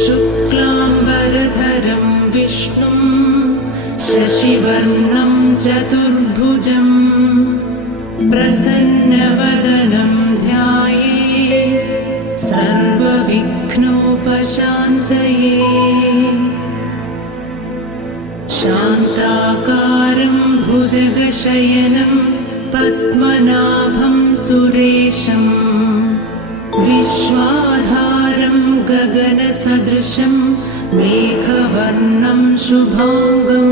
शुक्लाम्बरधरं विष्णुं शशिवर्णं चतुर्भुजं प्रसन्नवदनं ध्यायेत् सर्वविघ्नोपशान्तये। शान्ताकारं भुजगशयनं पद्मनाभं सुरेशं विश्वाधारं गगनसदृशं मेघवर्णं शुभांगं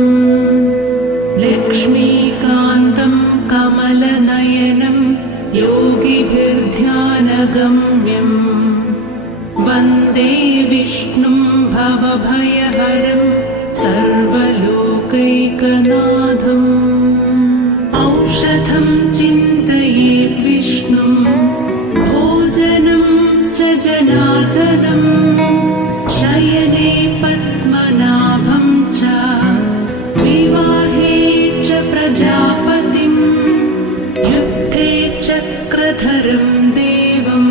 लक्ष्मीकान्तं कमलनयनं योगिभिर्ध्यानगम्यं वन्दे विष्णुं भवभयहरं सर्वलोकैकनाथम्। औषधं चिन्तयेत् विष्णुं भोजनं च जनार्दनं शयने पद्मनाभं च विवाहे च प्रजापतिं युद्धे चक्रधरं देवं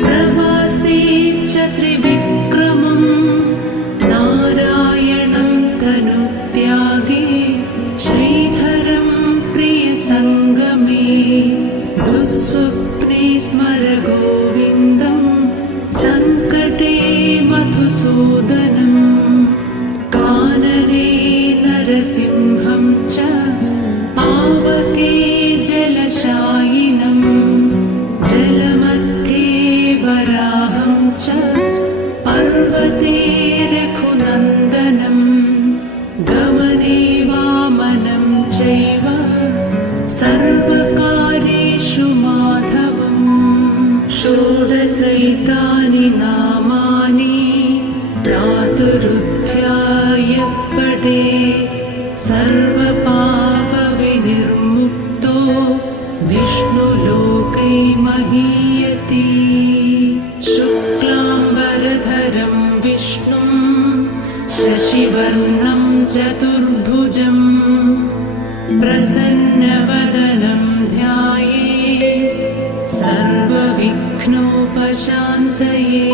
प्रवासे च त्रिविक्रमं नारायणं तनुत्यागे श्रीधरं प्रियसङ्गमे दुःस्वप्ने स्मर गोविन्दं सङ्कटे मधुसूदनं कानने नरसिंहं च पावके जलशायिनं जलमध्ये वराहं च पर्वते रघुनन्दनं गमने वामनं चैव सर्वकार्येषु माधवम्। षोडशैतानि नामानि प्रातरुत्थाय पठेत् सर्वपापविनिर्मुक्तो विष्णुलोकै महीयते। शुक्लाम्बरधरं विष्णुं शशिवर्णं चतुर्भुजं प्रसन्नवदनं ध्यायेत् सर्वविघ्नोपशान्तये।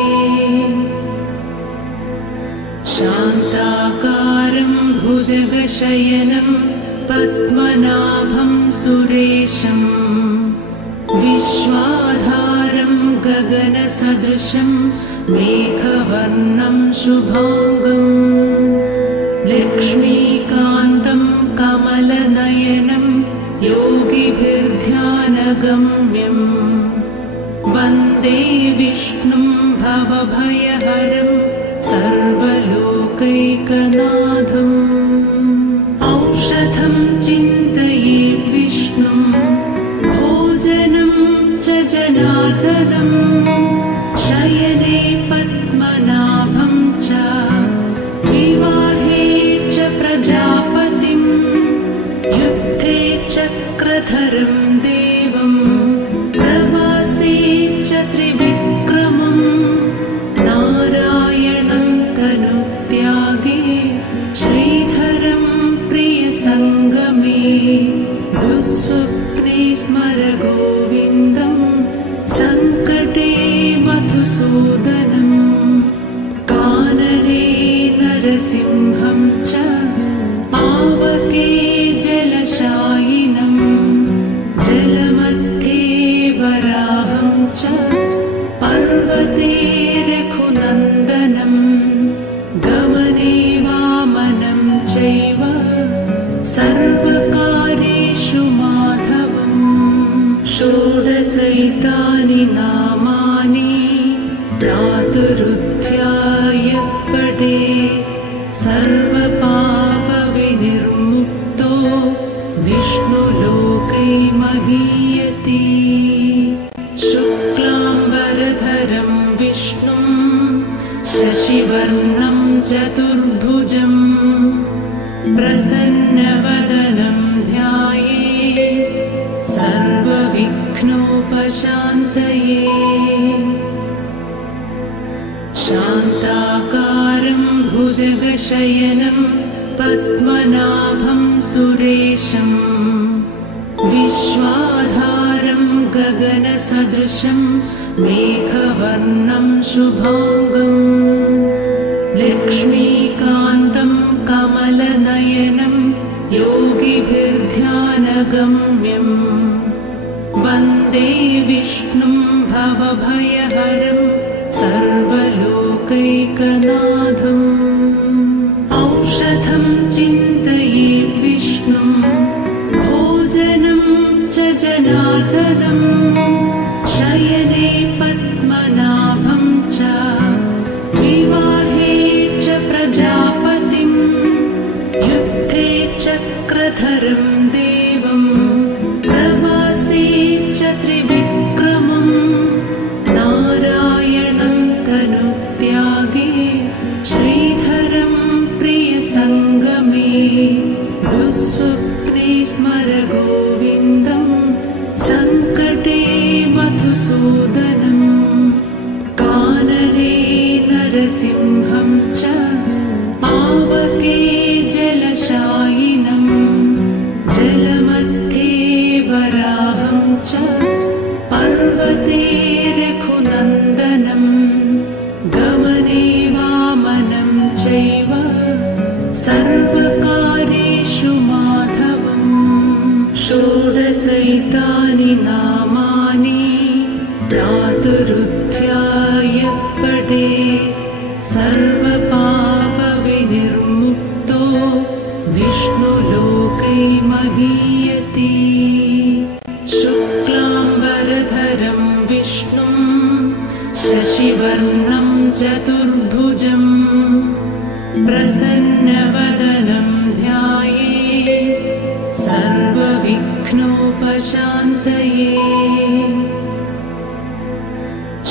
शान्ताकारं भुजगशयनं पद्मनाभं सुरेशं विश्वाधारं गगनसदृशं मेघवर्णं शुभांगं लक्ष्मीकान्तं कमलनयनं योगिभिर्ध्यानगम्यं वन्दे विष्णुं भवभयहरं सर्वलोकैकनाथम्। औषधं चिन्तयेत् विष्णुं भोजनं च जनार्दनं शयने पद्मनाभं च विवाहे च प्रजापतिं युद्धे चक्रधरं देवं प्रवासे च त्रिविक्रमं नारायणं तनुत्यागे श्रीधरं प्रियसङ्गमे दुःस्वप्ने स्मर गोविन्दं सङ्कटे मधुसूदनं कानने नरसिंहं च पावके जलशायिनं जलमध्ये वराहं च पर्वते रघुनन्दनं गमने वामनं चैव सर्वकार्येषु माधवम्। षोडशैतानि नामानि प्रातरुत्थाय पठेत् सर्वपापविनिर्मुक्तो विष्णुलोकै महीयते। शुक्लाम्बरधरं विष्णुं शशिवर्णं चतुर्भुजं प्रसन्नवदनं ध्यायेत् सर्वविघ्नोपशान्तये। शान्ताकारं भुजगशयनं पद्मनाभं सुरेशं विश्वाधारं गगनसदृशं मेघवर्णं शुभांगं लक्ष्मीकान्तं कमलनयनं योगिभिर्ध्यानगम्यं वन्दे विष्णुं भवभयहरं सर्वलोकैकनाथम् औषधं चिन्तयेत् विष्णुं भोजनं च जनार्दनं शयने पद्मनाभं च विवाहे च प्रजापतिं युद्धे चक्रधरं देवं प्रवासे च त्रिविक्रमं नारायणं तनुत्यागे श्रीधरं प्रियसङ्गमे दुःस्वप्ने स्मर गोविन्दं सङ्कटे मधुसूदनं कानने नरसिंहं च पावके जलशायिनं जलमध्ये वराहं च पर्वते रघुनन्दनं गमने वामनं चैव सर्वकार्येषु माधवम् षोडशैतानि नामानि प्रातरुत्थाय पठे सर्वपापविनिर्मुक्तो विष्णुलोकै महीयते शुक्लाम्बरधरं विष्णुं शशिवर्णं चतुर्भुजं प्रसन्नवदनं ध्यायेत् सर्वविघ्नोपशान्तये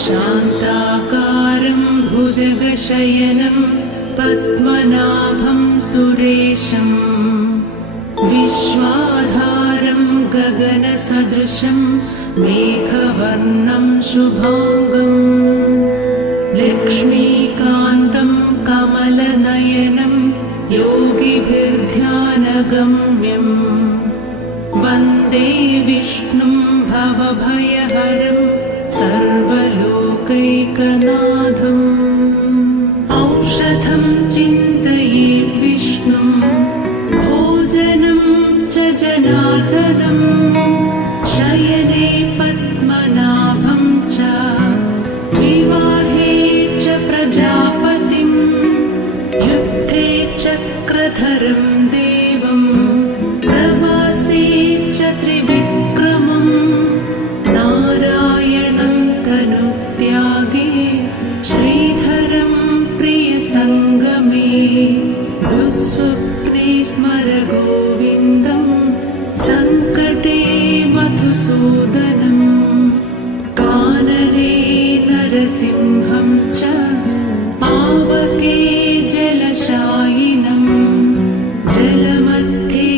शान्ताकारं भुजगशयनं पद्मनाभं सुरेशं विश्वाधारं गगनसदृशं मेघवर्णं शुभाङ्गं लक्ष्मीकान्तं कमलनयनं योगिभिर्ध्यानगम्यं वन्दे विष्णुं भवभयहरं सर्वलोकैकनाथम् औषधं चिन्तयेत् विष्णुं भोजनं च जनार्दनं शयने पद्मनाभं च विवाहे च प्रजापतिं युद्धे चक्रधरं देवं प्रवासे च त्रिविक्रमं नारायणं तनुत्यागे श्रीधरं प्रियसङ्गमे दुःस्वप्ने स्मर गोविन्दं सङ्कटे मधुसूदनं कानने नरसिंहं च पावके जलशायिनं जलमध्ये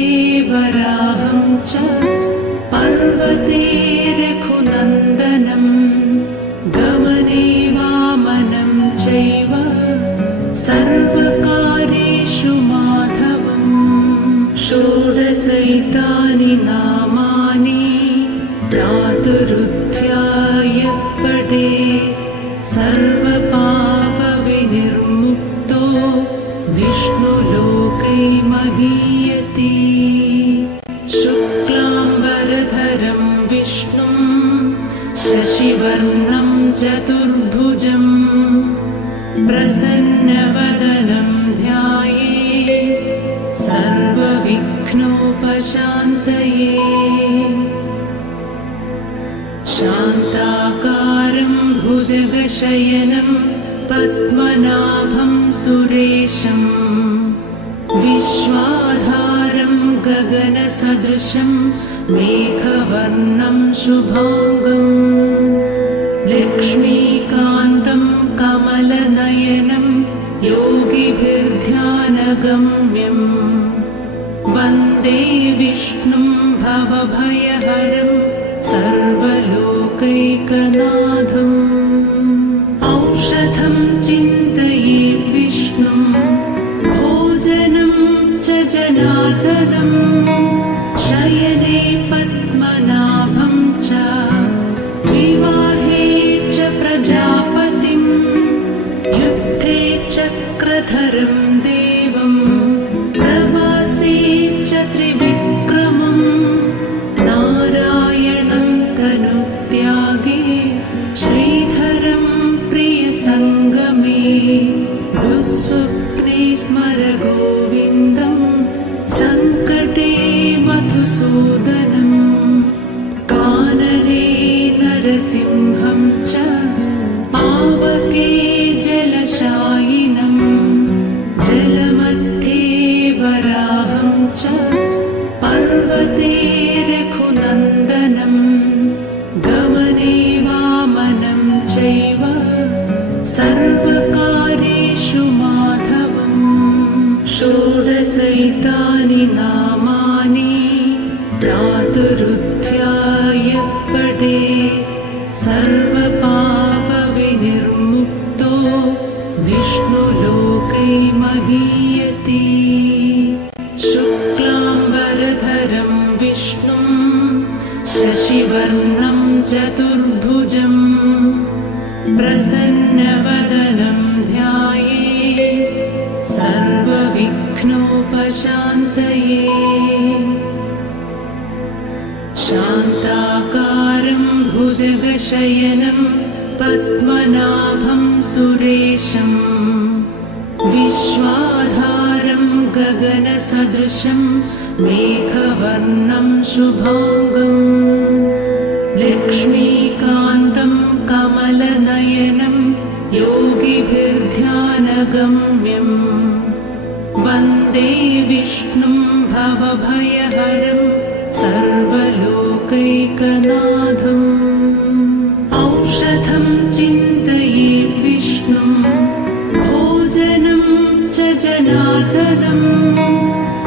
वराहं च पर्वते रघुनन्दनं गमने वामनं चैव सर्वकार्येषु माधवम् षोडशैतानि नामानि प्रातरुत्थाय पठे सर्वपापविनिर्मुक्तो विष्णुलोकै महीयते शुक्लाम्बरधरं विष्णुं शशिवर्णं चतुर्भुजं प्रसन्नवदनं ध्यायेत् सर्वविघ्नोपशान्तये शान्ताकारं भुजगशयनं पद्मनाभं सुरेशं विश्वाधारं गगनसदृशं मेघवर्णं शुभाङ्गं लक्ष्मीकान्तं कमलनयनं योगिभिर्ध्यानगम्यं वन्दे विष्णुं भवभयहरं सर्वलोकैकनाथम् औषधं चिन्तयेत् विष्णुं भोजनं च जनार्दनं शयने पद्मनाभं च विवाहे च प्रजापतिं युद्धे चक्रधरं पठे सर्वपापविनिर्मुक्तो विष्णुलोकै महीयते। शुक्लाम्बरधरं विष्णुं शशिवर्णं चतुर्भुजं प्रसन्नवदनं ध्यायेत् सर्वविघ्नोपशान्तये। शान्ताकारं भुजगशयनं पद्मनाभं सुरेशं विश्वाधारं गगनसदृशं मेघवर्णं शुभाङ्गं लक्ष्मीकान्तं कमलनयनं योगिभिर्ध्यानगम्यं वन्दे विष्णुं भवभयहरं सर्वलोकैकनाथम्। औषधं चिन्तयेत् विष्णुं भोजनं च जनार्दनं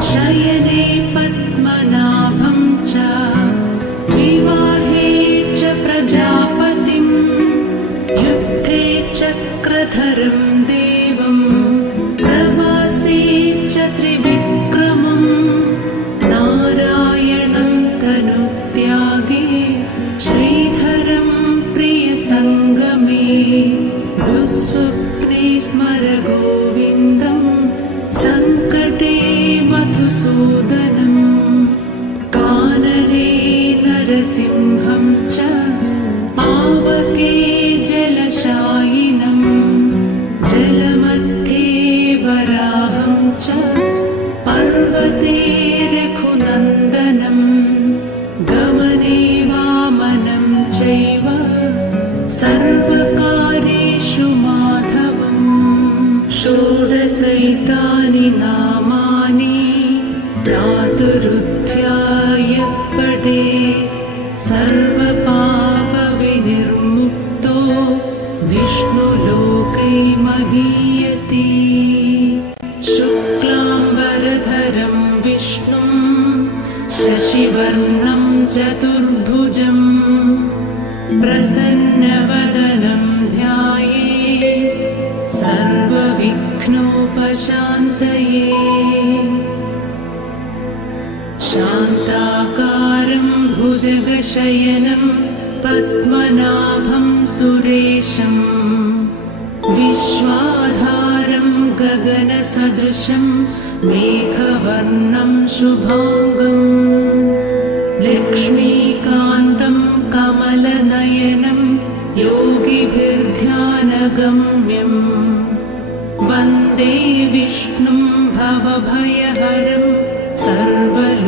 शयने पद्मनाभं च विवाहे च प्रजापतिं युद्धे चक्रधरं देवं प्रवासे च त्रिविक्रमं नारायणं तनुत्यागे श्रीधरं प्रियसङ्गमे दुःस्वप्ने स्मर गोविन्दं सङ्कटे मधुसूदनं कानने नरसिंहं च पावके जलशायिनं जलमध्ये वराहं च पर्वते रघुनन्दनं गमने वामनं चैव सर्वकार्येषु माधवम्। षोडशैतानि नामानि प्रातरुत्थाय पठे सर्वपापविनिर्मुक्तो विष्णुलोकै महीयते। शुक्लाम्बरधरं विष्णुं शशिवर्णं चतुर्भुजं प्रसन्नवदनं ध्यायेत् सर्वविघ्नोपशान्तये। शान्ताकारं भुजगशयनं पद्मनाभं सुरेशं विश्वाधारं गगनसदृशं मेघवर्णं शुभाङ्गं लक्ष्मीकान्तं कमलनयनं योगिभिर्ध्यानगम्यं वन्दे विष्णुं भवभयहरं सर्वलोकैकनाथम्।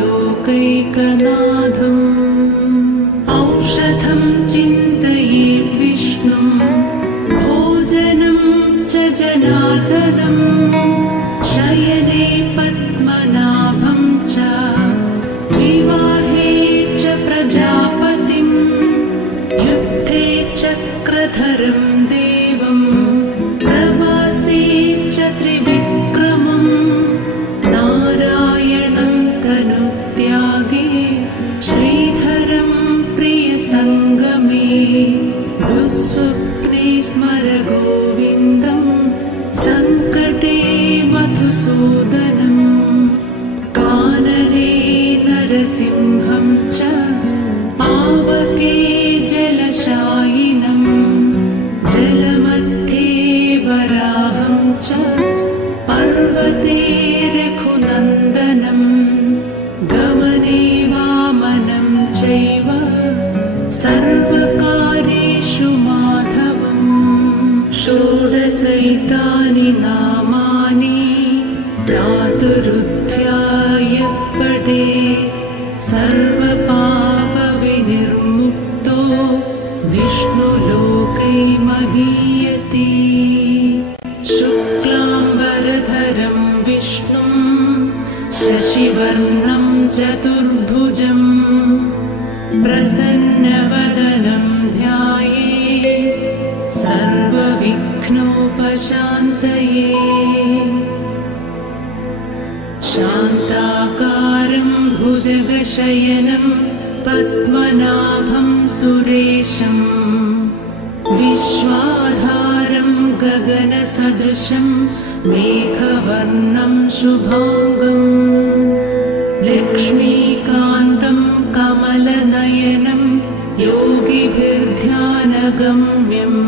औषधं चिन्तयेत् विष्णुं भोजनं च जनार्दनं शयने पद्मनाभं च विवाहे च प्रजापतिं युद्धे चक्रधरं देवं प्रवासे च त्रिविक्रमं नारायणं तनुत्यागे श्रीधरं प्रियसङ्गमे दुःस्वप्ने स्मर गोविन्दं सङ्कटे मधुसूदनं कानने नरसिंहं च पावके जलशायिनं जलमध्ये वराहं च पर्वते रघुनन्दनं गमने वामनं चैव सर्वकार्येषु माधवम्। षोडशैतानि नामानि प्रातरुत्थाय पठे सर्वपापविनिर्मुक्तो विष्णुलोकै महीयते। शुक्लाम्बरधरं विष्णुं शशिवर्णं चतुर्भुजं प्रसन्नवदनं ध्यायेत् सर्वविघ्नोपशान्तये। शान्ताकारं भुजगशयनं पद्मनाभं सुरेशम् विश्वाधारं गगनसदृशं मेघवर्णं शुभाङ्गम् लक्ष्मीकान्तं कमलनयनं योगिभिर्ध्यानगम्यम्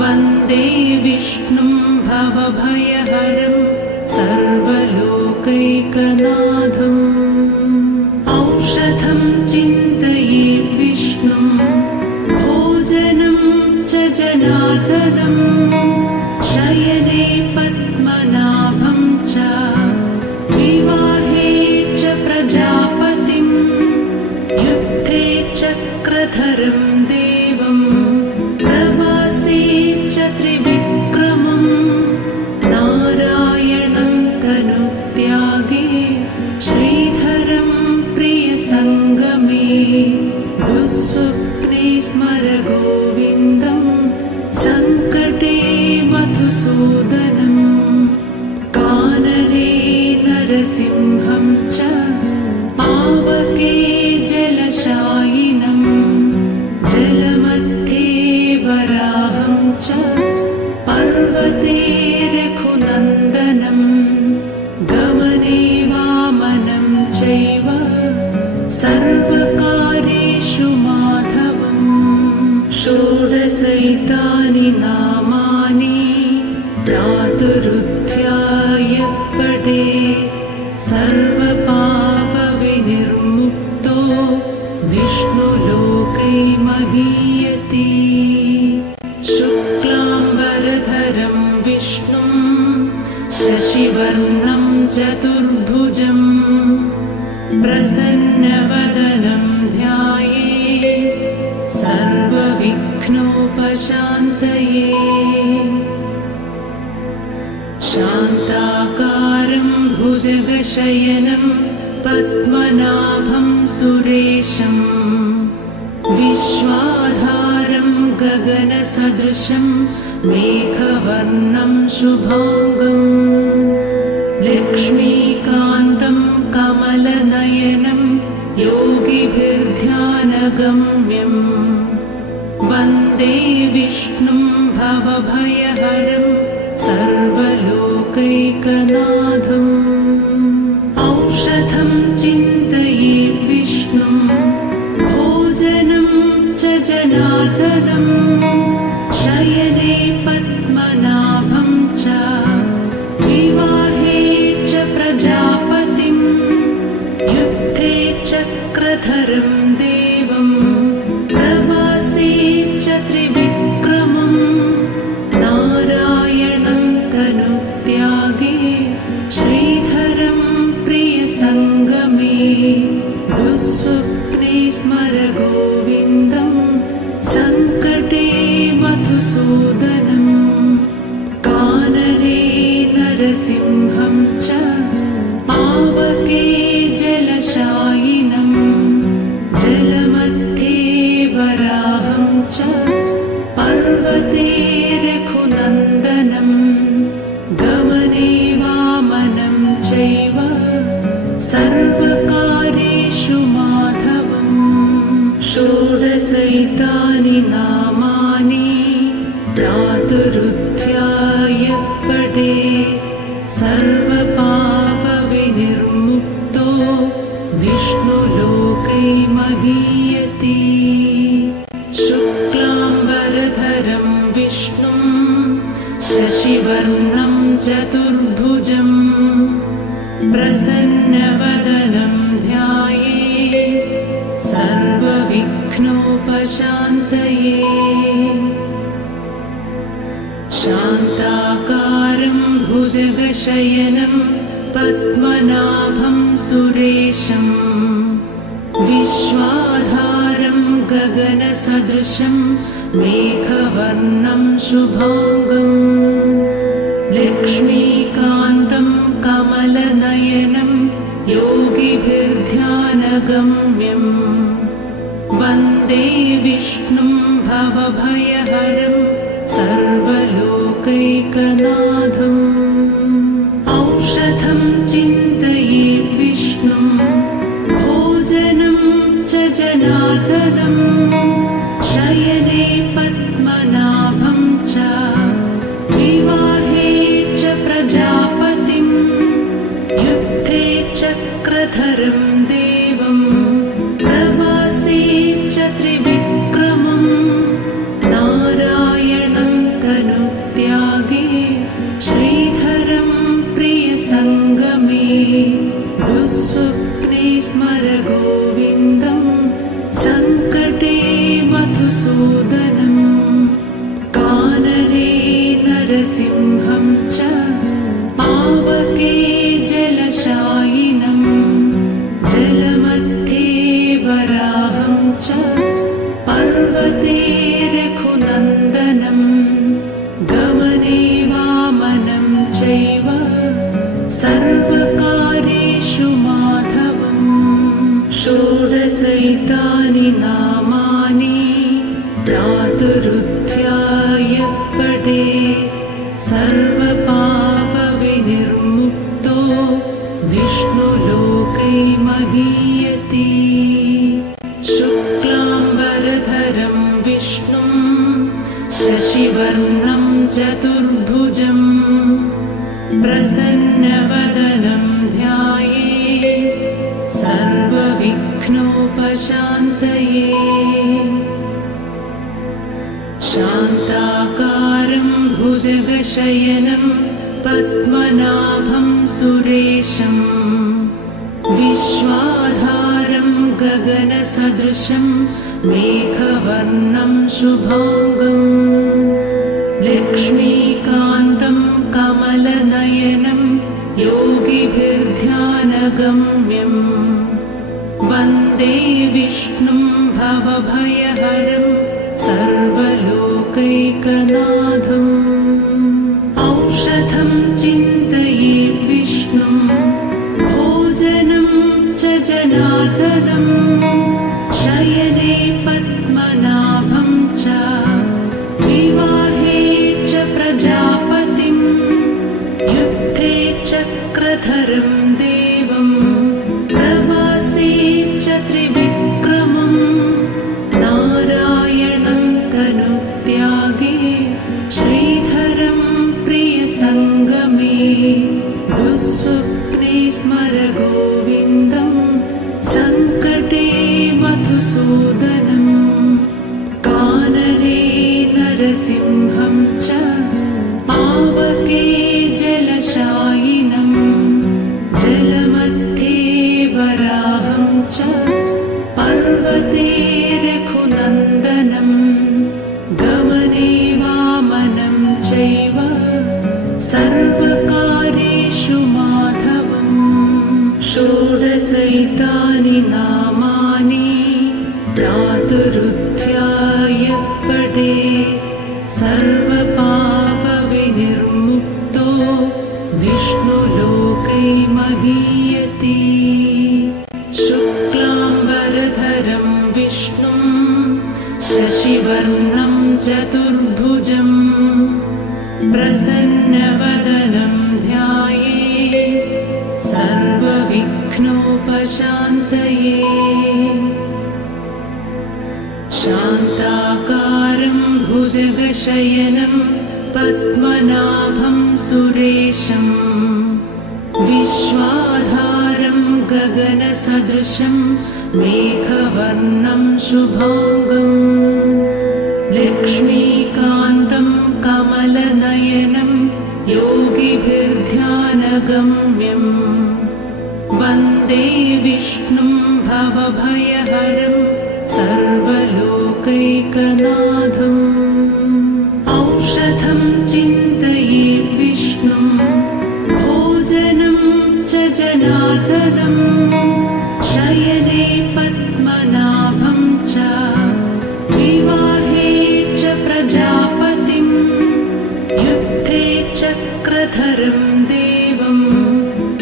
वन्दे विष्णुं भवभयहरं सर्वलोकैकनाथम् औषधं चिन्तयेत् विष्णुं भोजनं च जनार्दनं शयने पद्मनाभं च विवाहे च प्रजापतिं युद्धे चक्रधरं देवं प्रवासे च त्रिविक्रमं नारायणं तनुत्यागे श्रीधरं प्रियसङ्गमे दुःस्वप्ने स्मर गोविन्दं सङ्कटे मधुसूदनम् कानने नरसिंहं च पावके जलशायिनं जलमध्ये वराहं च पर्वते रघुनन्दनं गमने वामनं चैव सर्वकार्येषु माधवम् षोडशैतानि नामानि प्रातरुत्थाय पठे सर्वपापविनिर्मुक्तो विष्णुलोकै महीयते शुक्लाम्बरधरं विष्णुं शशिवर्णं चतुर्भुजं प्रसन्नवदनं ध्यायेत् सर्वविघ्नोपशान्तये शान्ताकारं भुजगशयनं पद्मनाभं सुरेशं विश्वाधारं गगनसदृशं मेघवर्णं शुभाङ्गम् लक्ष्मीकान्तं कमलनयनं योगिभिर्ध्यानगम्यम् वन्दे विष्णुं भवभयहरं सर्वलोकैकनाथम् औषधं चिन्तयेत् विष्णुं भोजनं च जनार्दनं शयने पद्मनाभं च विवाहे च प्रजापतिं युद्धे चक्रधरं देवं प्रवासे च त्रिविक्रमं नारायणं तनुत्यागे श्रीधरं प्रियसङ्गमे दुःस्वप्ने स्मर गोविन्दं सङ्कटे मधुसूदनम् कानने नरसिंहं च पावके जलशायिनं जलमध्ये वराहं च पर्वते रघुनन्दनं गमने वामनं चैव सर्वकार्येषु माधवम् षोडशैतानि नामानि प्रातरुत्थाय पठे सर्वपापविनिर्मुक्तो विष्णुलोकै महीयते शुक्लाम्बरधरं विष्णुं शशिवर्णं चतुर्भुजं प्रसन्नवदनं ध्यायेत् सर्वविघ्नोपशान्तये शान्ताकारं भुजगशयनं पद्मनाभं सुरेशं विश्वाधारं गगनसदृशं मेघवर्णं शुभाङ्गम् लक्ष्मीकान्तं कमलनयनं योगिभिर्ध्यानगम्यम् वन्दे विष्णुं भवभयहरं सर्वलोकैकनाथम् औषधं चिन्तयेत् विष्णुं भोजनं च जनार्दनम् मधुसूदनम् कानने नरसिंहं च पावके जलशायिनम् जलमध्ये वराहं च पर्वते रघुनन्दनम् गमने वामनं चैव सर्वकार्येषु माधवम् षोडशैतानि नामानि प्रातरुत्थाय पठे सर्वपापविनिर्मुक्तो विष्णुलोकै महीयते शुक्लाम्बरधरं विष्णुं शशिवर्णं चतुर्भुजम् प्रसन्नवदनं ध्यायेत् सर्वविघ्नोपशान्तये शान्ताकारं भुजगशयनं पद्मनाभं सुरेशं विश्वाधारं गगनसदृशं मेघवर्णं शुभाङ्गम् लक्ष्मीकान्तं कमलनयनं योगिभिर्ध्यानगम्यं वन्दे विष्णुं भवभयहरं सर्वलोकैकनाथम् औषधं चिन्तयेत् विष्णुं भोजनं च जनार्दनं शयने पद्मनाभं च विवाहे च प्रजापतिं युद्धे चक्रधरं देवं प्रवासे च त्रिविक्रमं नारायणं तनुत्यागे श्रीधरं प्रियसङ्गमे दुःस्वप्ने स्मर गोविन्दं सङ्कटे मधुसूदनम् कानने नरसिंहं च पावके जलशायिनम् जलमध्ये वराहं च पर्वते रघुनन्दनम् गमने वामनं चैव सर्वकार्येषु माधवम् षोडशैतानि नामानि प्रातरुत्थाय पठे सर्वपापविनिर्मुक्तो विष्णुलोकै महीयते शुक्लाम्बरधरं विष्णुं शशिवर्णं चतुर्भुजम् प्रसन्नवदनं ध्यायेत् सर्वविघ्नोपशान्तये शान्ताकारं भुजगशयनं पद्मनाभं सुरेशं विश्वाधारं गगनसदृशं मेघवर्णं शुभाङ्गम् लक्ष्मीकान्तं कमलनयनं योगिभिर्ध्यानगम्यं वन्दे विष्णुं भवभयहरं सर्वलोकैकनाथम् औषधं चिन्तयेत् विष्णुं भोजनं च जनार्दनं शयने पद्मनाभं च विवाहे च प्रजापतिं युद्धे चक्रधरं देवं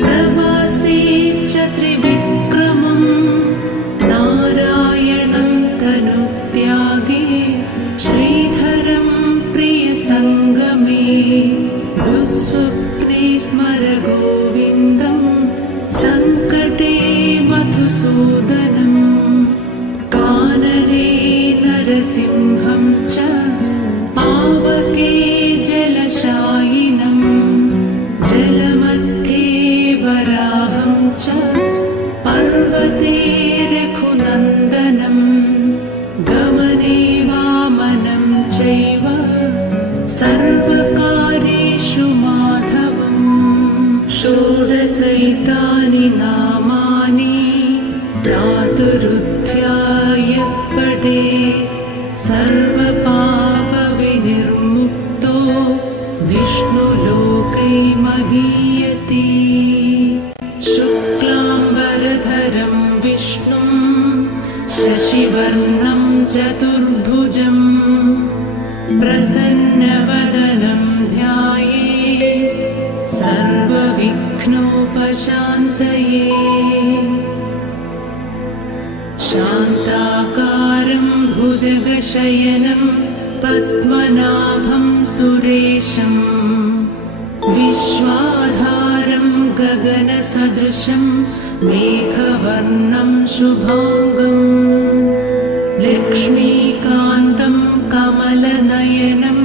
प्रवासे च त्रिविक्रमं नारायणं तनुत्यागे श्रीधरं प्रियसङ्गमे दुःस्वप्ने स्मर गोविन्दं सङ्कटे मधुसूदनम् कानने नरसिंहं च पावके जलशायिनम् जलमध्ये वराहं च पर्वते रघुनन्दनम् गमने वामनं चैव सर्वकार्येषु माधवम् षोडशैतानि नामानि प्रातरुत्थाय पठे सर्वपापविनिर्मुक्तो विष्णुलोकै महीयते। शुक्लाम्बरधरं विष्णुं शशिवर्णं चतुर्भुजं प्रसन्नवदनं ध्यायेत् सर्वविघ्नोपशान्तये। शान्ताकारं भुजगशयनं पद्मनाभं सुरेशं विश्वाधारं गगनसदृशं मेघवर्णं शुभाङ्गं लक्ष्मीकान्तं कमलनयनं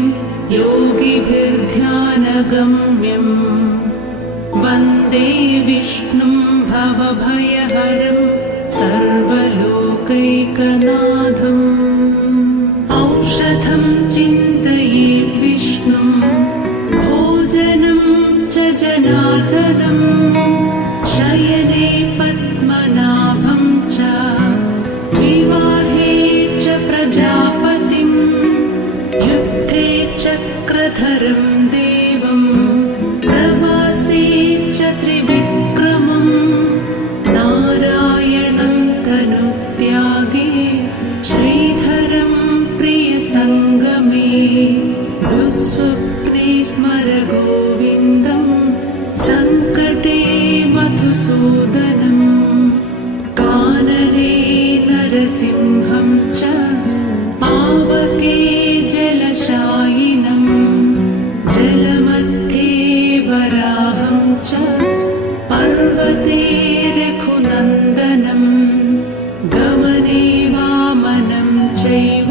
योगिभिर्ध्यानगम्यं वन्दे विष्णुं भवभयहरं सर्वलोकैकनाथम्। औषधं चिन्तयेत् विष्णुं भोजनं च जनार्दनं शयने पद्मनाभं च विवाहे च प्रजापतिं युद्धे चक्रधरं देवं प्रवासे च त्रिविक्रमं नारायणं तनुत्यागे श्रीधरं प्रियसङ्गमे दुःस्वप्ने स्मर गोविन्दं सङ्कटे मधुसूदनं कानने नरसिंहं च पावके जलशायिनं जलमध्ये वराहं च पर्वते रघुनन्दनं गमने वामनं चैव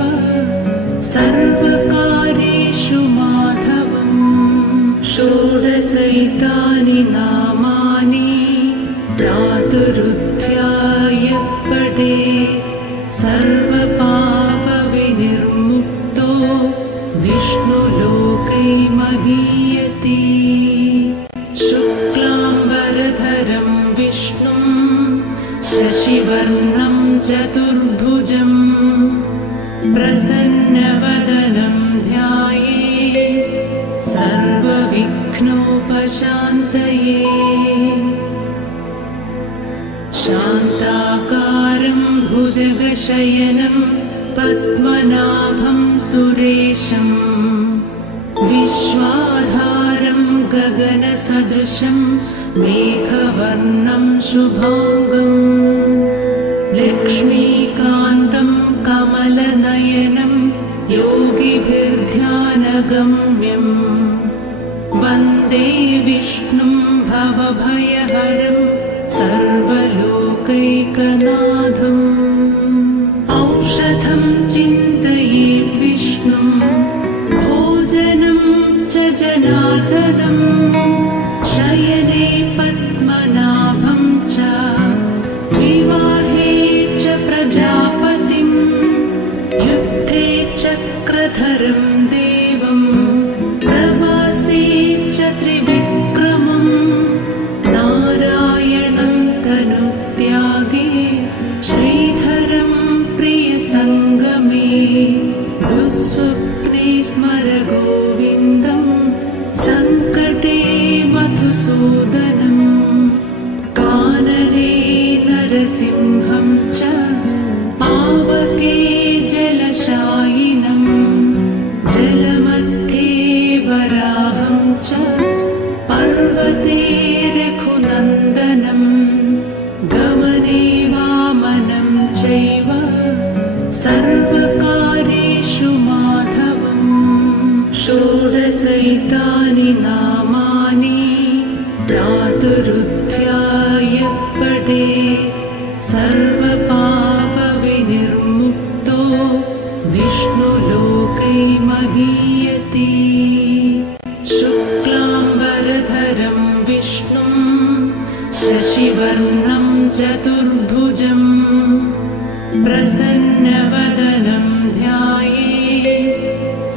सर्वकार्येषु माधवम्। षोडशैतानि नामानि प्रातरुत्थाय पठेत् सर्वपापविनिर्मुक्तो विष्णुलोकै महीयते। शुक्लाम्बरधरं विष्णुं शशिवर्णं चतुर्भुजं प्रसन्नवदनं ध्यायेत् सर्वविघ्नोपशान्तये। शान्ताकारं भुजगशयनं पद्मनाभं सुरेशं विश्वाधारं गगनसदृशं मेघवर्णं शुभाङ्गं लक्ष्मीकान्तं कमलनयनं योगिभिर्ध्यानगम्यं वन्दे विष्णुं भवभयहरं सर्वलोकैकनाथम्। औषधं चिन्तयेत् विष्णुं भोजनं च जनार्दनं शयने पद्मनाभं च विवाहे च प्रजापतिं युद्धे चक्रधरं देवं प्रवासे च त्रिविक्रमं नारायणं तनुत्यागे श्रीधरं प्रियसङ्गमे दुःस्वप्ने स्मर गोविन्दं सङ्कटे मधुसूदनं कानने नरसिंहं च पावके जलशायिनं जलमध्ये वराहं च पर्वते रघुनन्दनं गमने वामनं चैव सर्वकार्येषु माधवम्। षोडशैतानि नामानि प्रातरुत्थाय पठेत् सर्वपापविनिर्मुक्तो विष्णुलोकै महीयते। शुक्लाम्बरधरं विष्णुं शशिवर्णं चतुर्भुजं प्रसन्नवदनं ध्यायेत्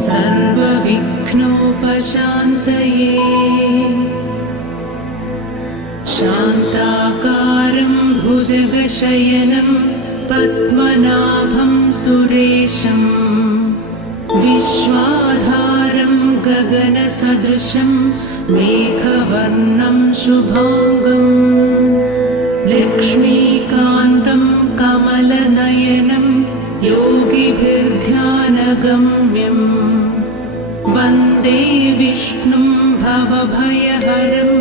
सर्वविघ्नोपशान्तये। शान्ताकारं भुजगशयनं पद्मनाभं सुरेशम् विश्वाधारं गगनसदृशं मेघवर्णं शुभाङ्गम् लक्ष्मीकान्तं कमलनयनं योगिभिर्ध्यानगम्यम् वन्दे विष्णुं भवभयहरं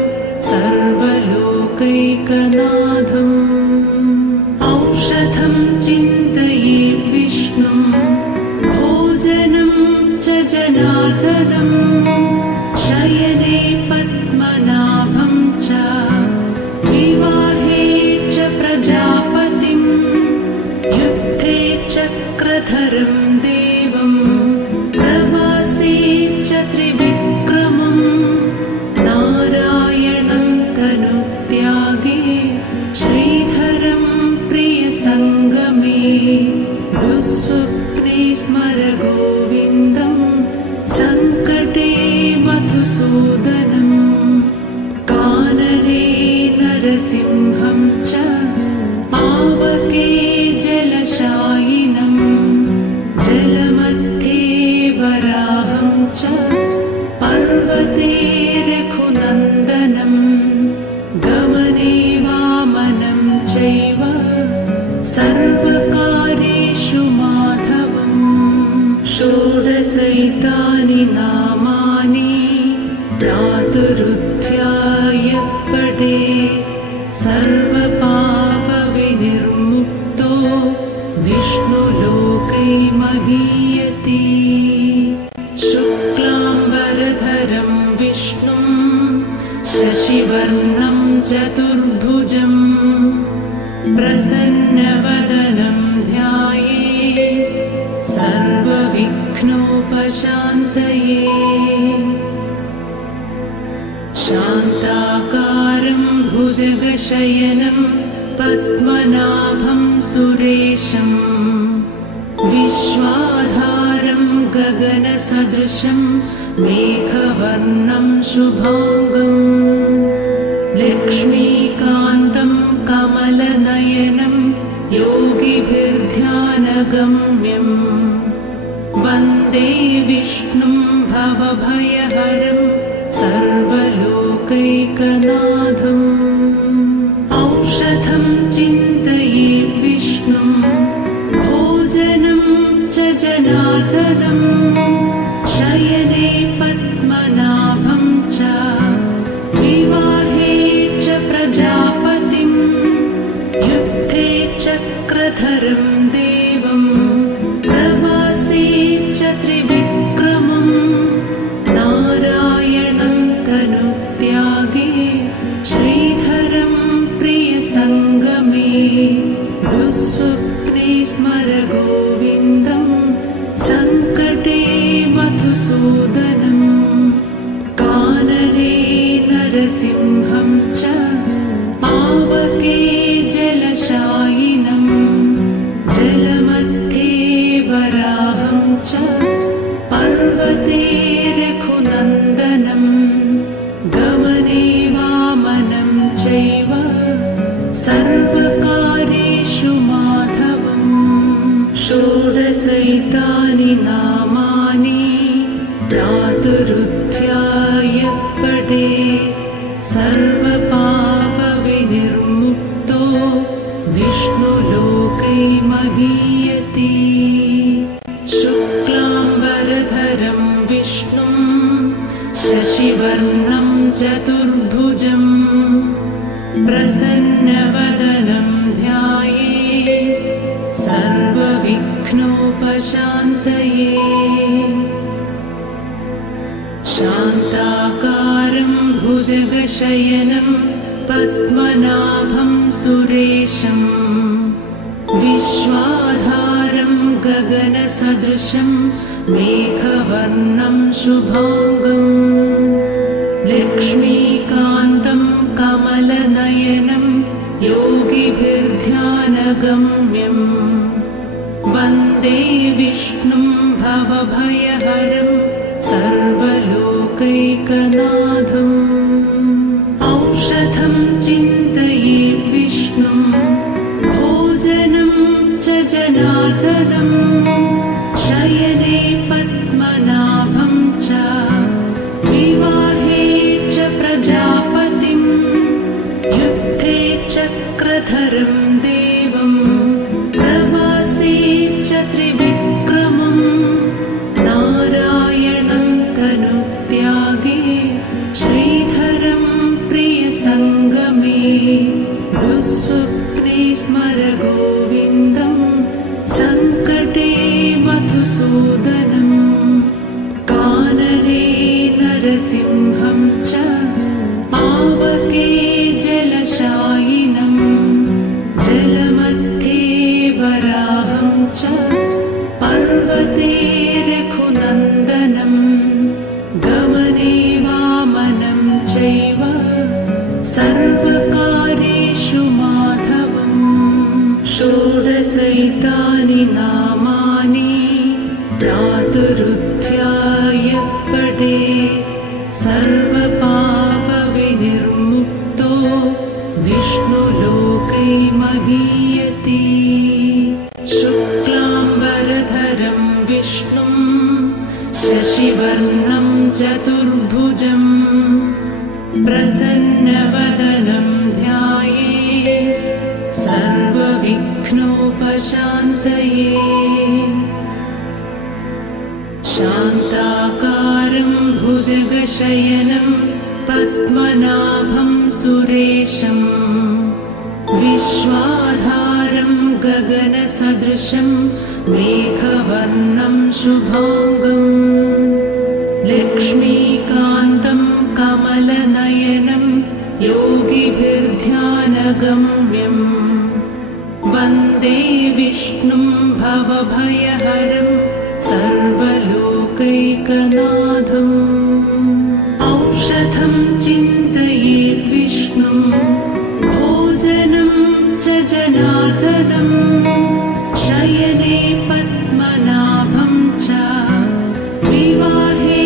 सर्वलोकैकनाथम् औषधं चिन्तयेत् विष्णुं भोजनं च जनार्दनं शयने पद्मनाभं च विवाहे च प्रजापतिं युद्धे चक्रधरं देवं प्रवासे च त्रिविक्रमं नारायणं तनुत्यागे श्रीधरं प्रियसङ्गमे दुःस्वप्ने स्मर गोविन्दं सङ्कटे मधुसूदनम् कानने नरसिंहं च पावके जलशायिनं जलमध्ये वराहं च पर्वते रघुनन्दनं गमने वामनं चैव सर्वकार्येषु माधवम् षोडशैतानि नामानि प्रातरुत्थाय पठे सर्वपापविनिर्मुक्तो विष्णुलोकै महीयते शुक्लाम्बरधरं विष्णुं शशिवर्णं चतुर्भुजं प्रसन्नवदनं ध्यायेत् सर्वविघ्नोपशान्तये शान्ताकारं भुजगशयनं पद्मनाभं सुरेशं विश्वाधारं गगनसदृशं मेघवर्णं शुभाङ्गम् लक्ष्मीकान्तं कमलनयनं योगिभिर्ध्यानगम्यम् वन्दे विष्णुं भवभयहरं सर्वलोकैकनाथम् औषधं चिन्तयेत् विष्णुं भोजनं च जनार्दनं शयने पद्मनाभं च विवाहे च प्रजापतिं युद्धे चक्रधरं देवं प्रवासे च त्रिविक्रमं नारायणं तनुत्यागे श्रीधरं प्रियसङ्गमे दुःस्वप्ने स्मर गोविन्दं सङ्कटे मधुसूदनम् कानने नरसिंहं च पावके जलशायिनं जलमध्ये वराहं च पर्वते रघुनन्दनं गमने वामनं चैव सर्वकार्येषु माधवम् षोडशैतानि नामानि प्रातरुत्थाय पठे सर्वपापविनिर्मुक्तो विष्णुलोकै महीयते शुक्लाम्बरधरं विष्णुं शशिवर्णं चतुर्भुजं प्रसन्नवदनं ध्यायेत् सर्वविघ्नोपशान्तये शान्ताकारं भुजगशयनं पद्मनाभं सुरेशं विश्वाधारं गगनसदृशं मेघवर्णं शुभाङ्गम् लक्ष्मीकान्तं कमलनयनं योगिभिर्ध्यानगम्यम् वन्दे विष्णुं भवभयहरं सर्वलोकैकनाथम् औषधं चिन्तयेत् विष्णुं भोजनं च जनार्दनम् शयने पद्मनाभं च विवाहे च प्रजापतिं युद्धे चक्रधरं देवं प्रवासे च त्रिविक्रमं नारायणं तनुत्यागे श्रीधरं प्रियसङ्गमे दुःस्वप्ने स्मर गोविन्दं सङ्कटे मधुसूदनं कानने नरसिंहं च पावके जलशायिनं जलमध्ये वराहं च पर्वते रघुनन्दनं गमने वामनं चैव सर्वकार्येषु माधवम् षोडशैतानि नामानि प्रातरुत्थाय पठे सर्वपापविनिर्मुक्तो विष्णुलोकै महीयते शुक्लाम्बरधरं विष्णुं शशिवर्णं चतुर्भुजं प्रसन्नवदनं ध्यायेत् सर्वविघ्नोपशान्तये शान्ताकारं भुजगशयनं पद्मनाभं सुरेशं विश्वाधारं गगनसदृशं मेघवर्णं शुभाङ्गं लक्ष्मीकान्तं कमलनयनं योगिभिर्ध्यानगम्यं वन्दे विष्णुं भवभयहरं सर्वलोकैकनाथम् औषधं चिन्तयेत् विष्णुं भोजनं च जनार्दनं शयने पद्मनाभं च विवाहे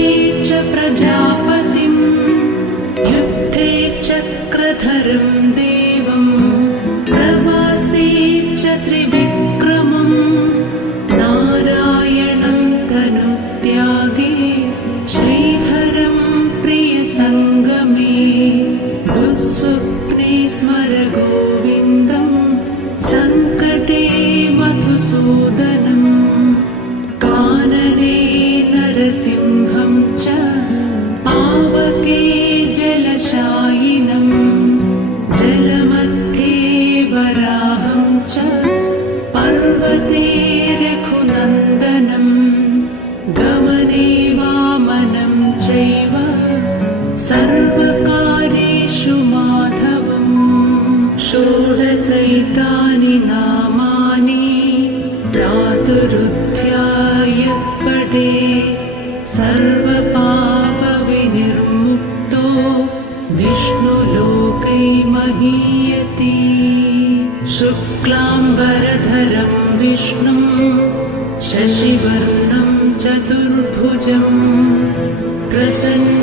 च प्रजापतिं युद्धे चक्रधरं देवं प्रवासे च त्रिविक्रमं नारायणं तनुत्यागे श्रीधरं प्रियसङ्गमे दुःस्वप्ने स्मर गोविन्दं सङ्कटे मधुसूदनं कानने नरसिंहं च पावके जलशायिनं जलमध्ये वराहं च पर्वते रघुनन्दनं गमने वामनं चैव सर्वकार्येषु माधवम् षोडशैतानि नामानि प्रातरुत्थाय पठे सर्वपापविनिर्मुक्तो विष्णुलोकै महीयते शुक्लाम्बरधरं विष्णुं शशिवर्णं चतुर्भुजं प्रसन्न